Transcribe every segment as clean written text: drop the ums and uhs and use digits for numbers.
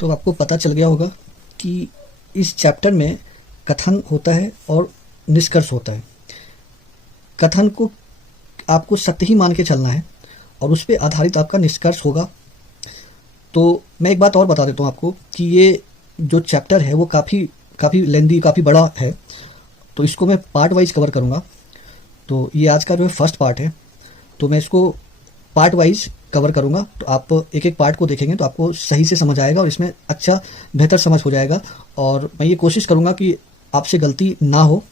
तो आपको पता चल गया होगा कि इस चैप्टर में कथन होता है और निष्कर्ष होता है। कथन को आपको सत्य ही मान के चलना है और उस पर आधारित आपका निष्कर्ष होगा। तो मैं एक बात और बता देता हूँ आपको कि ये जो चैप्टर है वो काफ़ी लेंदी, काफ़ी बड़ा है, तो इसको मैं पार्ट वाइज कवर करूँगा। तो ये आज का जो है फर्स्ट पार्ट है, तो मैं इसको पार्ट वाइज कवर करूँगा। तो आप एक एक पार्ट को देखेंगे तो आपको सही से समझ आएगा और इसमें अच्छा बेहतर समझ हो जाएगा। और मैं ये कोशिश करूँगा कि आपसे गलती ना हो,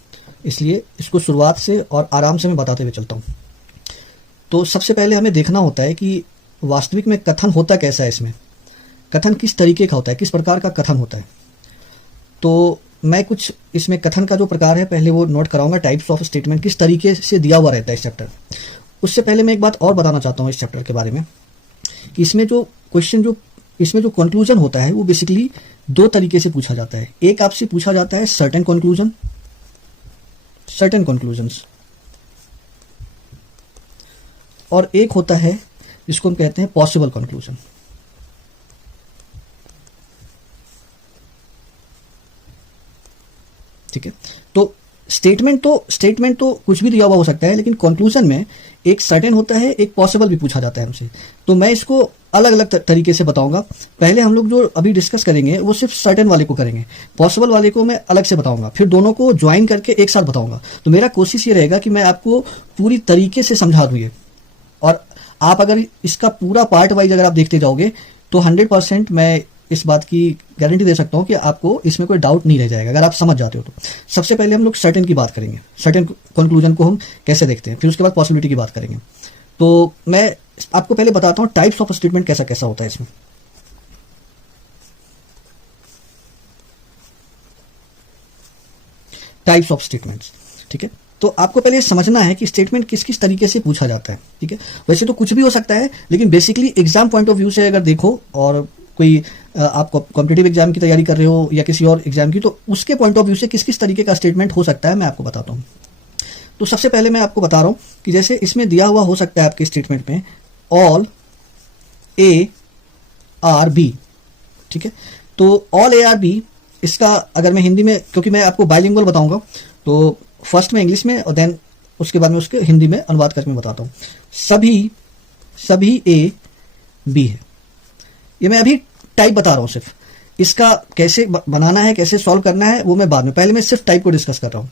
इसलिए इसको शुरुआत से और आराम से मैं बताते हुए चलता हूँ। तो सबसे पहले हमें देखना होता है कि वास्तविक में कथन होता कैसा है, इसमें कथन किस तरीके का होता है, किस प्रकार का कथन होता है। तो मैं कुछ इसमें कथन का जो प्रकार है पहले वो नोट कराऊंगा, टाइप्स ऑफ स्टेटमेंट किस तरीके से दिया हुआ रहता है इस चैप्टर। उससे पहले मैं एक बात और बताना चाहता हूँ इस चैप्टर के बारे में कि इसमें जो कंक्लूजन होता है वो बेसिकली दो तरीके से पूछा जाता है। एक आपसे पूछा जाता है सर्टेन कंक्लूजन्स, और एक होता है जिसको हम कहते हैं पॉसिबल कंक्लूजन। ठीक है, तो स्टेटमेंट तो कुछ भी दिया हुआ हो सकता है, लेकिन कंक्लूजन में एक सर्टेन होता है, एक पॉसिबल भी पूछा जाता है हमसे। तो मैं इसको अलग अलग तरीके से बताऊंगा। पहले हम लोग जो अभी डिस्कस करेंगे वो सिर्फ सर्टेन वाले को करेंगे, पॉसिबल वाले को मैं अलग से बताऊंगा, फिर दोनों को ज्वाइन करके एक साथ बताऊंगा। तो मेरा कोशिश ये रहेगा कि मैं आपको पूरी तरीके से समझा दूँ। और आप अगर इसका पूरा पार्ट वाइज अगर आप देखते जाओगे तो 100% मैं इस बात की गारंटी दे सकता हूं कि आपको इसमें कोई डाउट नहीं रह जाएगा अगर आप समझ जाते हो तो। सबसे पहले हम लोग सर्टेन की बात करेंगे, सर्टेन कंक्लूजन को हम कैसे देखते हैं, फिर उसके बाद पॉसिबिलिटी की बात करेंगे। तो मैं आपको पहले बताता हूं टाइप्स ऑफ स्टेटमेंट कैसा कैसा होता है इसमें। टाइप्स ऑफ स्टेटमेंट्स, ठीक है। तो आपको पहले समझना है कि स्टेटमेंट किस किस तरीके से पूछा जाता है, ठीक है। वैसे तो कुछ भी हो सकता है, लेकिन basically exam point of view से अगर देखो और कोई आप कॉम्पिटिटिव एग्जाम की तैयारी कर रहे हो या किसी और एग्जाम की, तो उसके पॉइंट ऑफ व्यू से किस किस तरीके का स्टेटमेंट हो सकता है मैं आपको बताता हूँ। तो सबसे पहले मैं आपको बता रहा हूँ कि जैसे इसमें दिया हुआ हो सकता है आपके स्टेटमेंट में ऑल ए आर बी, ठीक है। तो ऑल ए आर बी, इसका अगर मैं हिंदी में, क्योंकि मैं आपको बाइलिंगुअल बताऊंगा, तो फर्स्ट में इंग्लिश में और देन उसके बाद में उसके हिंदी में अनुवाद करके मैं बताता हूँ। सभी ए बी है। ये मैं अभी टाइप बता रहा हूँ, सिर्फ इसका कैसे बनाना है, कैसे सॉल्व करना है वो मैं बाद में, पहले मैं सिर्फ टाइप को डिस्कस कर रहा हूँ।